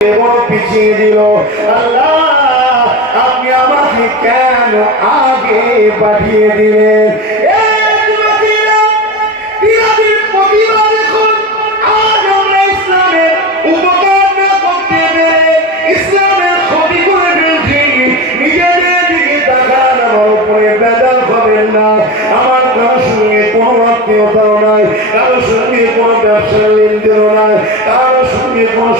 এবং পিছিয়ে দিল? আল্লাহ, আপনি আমাকে কেন আগে পাঠিয়ে দিলেন? আমরা কারোর সঙ্গে কোনো আত্মীয়তাও নাই কারোর সঙ্গে কোনো ব্যবসার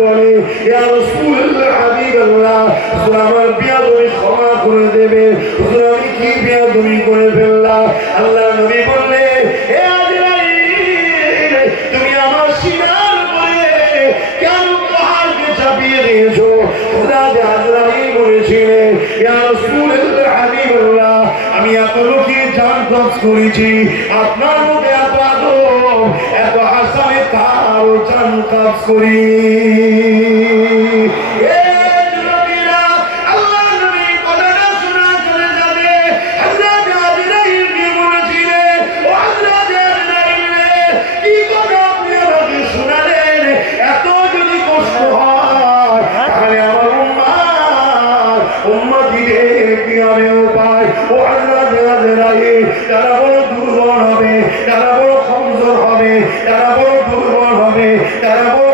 বলে আমার বিয়াদবি ক্ষমা করে দেবে। আমি কি বিয়াদবি করে ফেললাম? আল্লাহ নবী আজরাইল, তুমি আমার সিনার উপরে কেন পাহাড়কে চাপিয়ে দিয়েছ? বলেছিলেন, ইয়া রাসূলুল্লাহ, হাবিবাল্লাহ, আমি এত লোকের জান করেছি। আপনার মধ্যে এত আদব এত কারও জান কবজ করি। এ যুবকেরা, আল্লাহর নবীর কথাটা শোনা চলে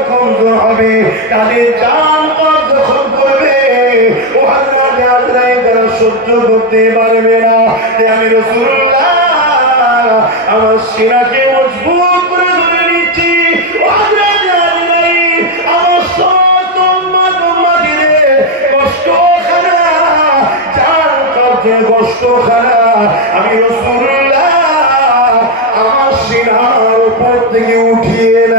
তারা বড় হবে, তাদের জান কবজ যখন করবে, ও হযরত আজরাইল তারা সহ্য করতে পারবে না। আমি আমার সিনাকে মজবুত করে ধরে নিচ্ছি। আমি আমার সিনার উপর থেকে উঠিয়ে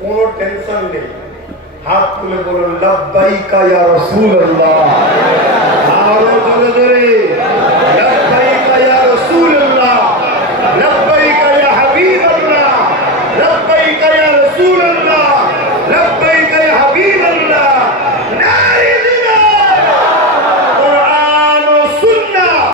কোনো টেনশন নেই। হাত তুলে বলুন লব্বাইকা ইয়া রাসূলুল্লাহ।